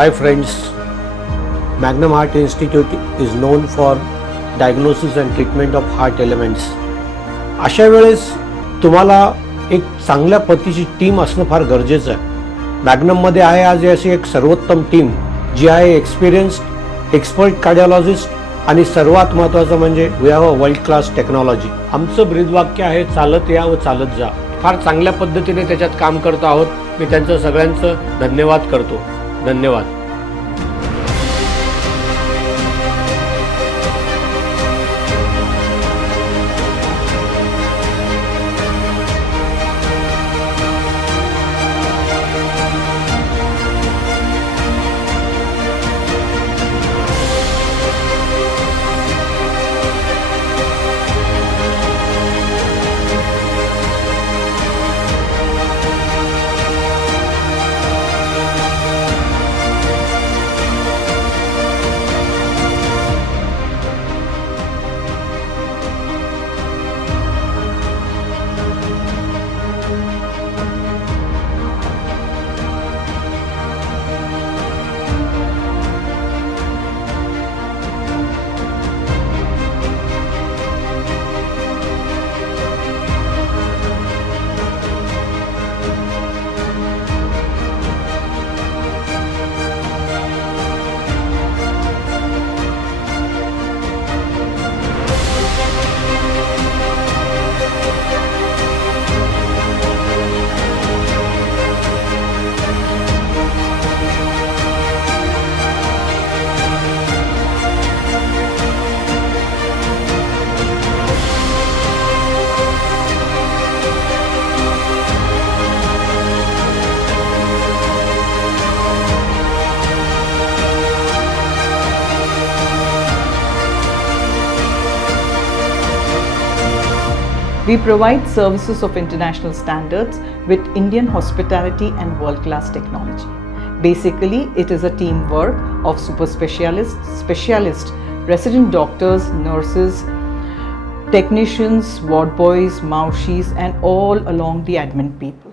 Hi friends, Magnum Heart Institute is known for diagnosis and treatment of heart elements. अशा वेळेस तुम्हाला एक चांगल्या पद्धतीची टीम असणं फार गरजेचं आहे. मॅग्नममध्ये आहे आज अशी एक सर्वोत्तम टीम जी आहे एक्सपिरियन्स्ड एक्सपर्ट कार्डिओलॉजिस्ट आणि सर्वात महत्त्वाचं म्हणजे we have a world class technology. आमचं ब्रीदवाक्य आहे चालत या व चालत जा. फार चांगल्या पद्धतीने त्याच्यात काम करतो आहोत. मी त्यांचं सगळ्यांचं धन्यवाद करतो. धन्यवाद. We provide services of international standards with Indian hospitality and world-class technology. Basically, it is a teamwork of super specialists, resident doctors, nurses, technicians, ward boys, mouthshies, and all along the admin people.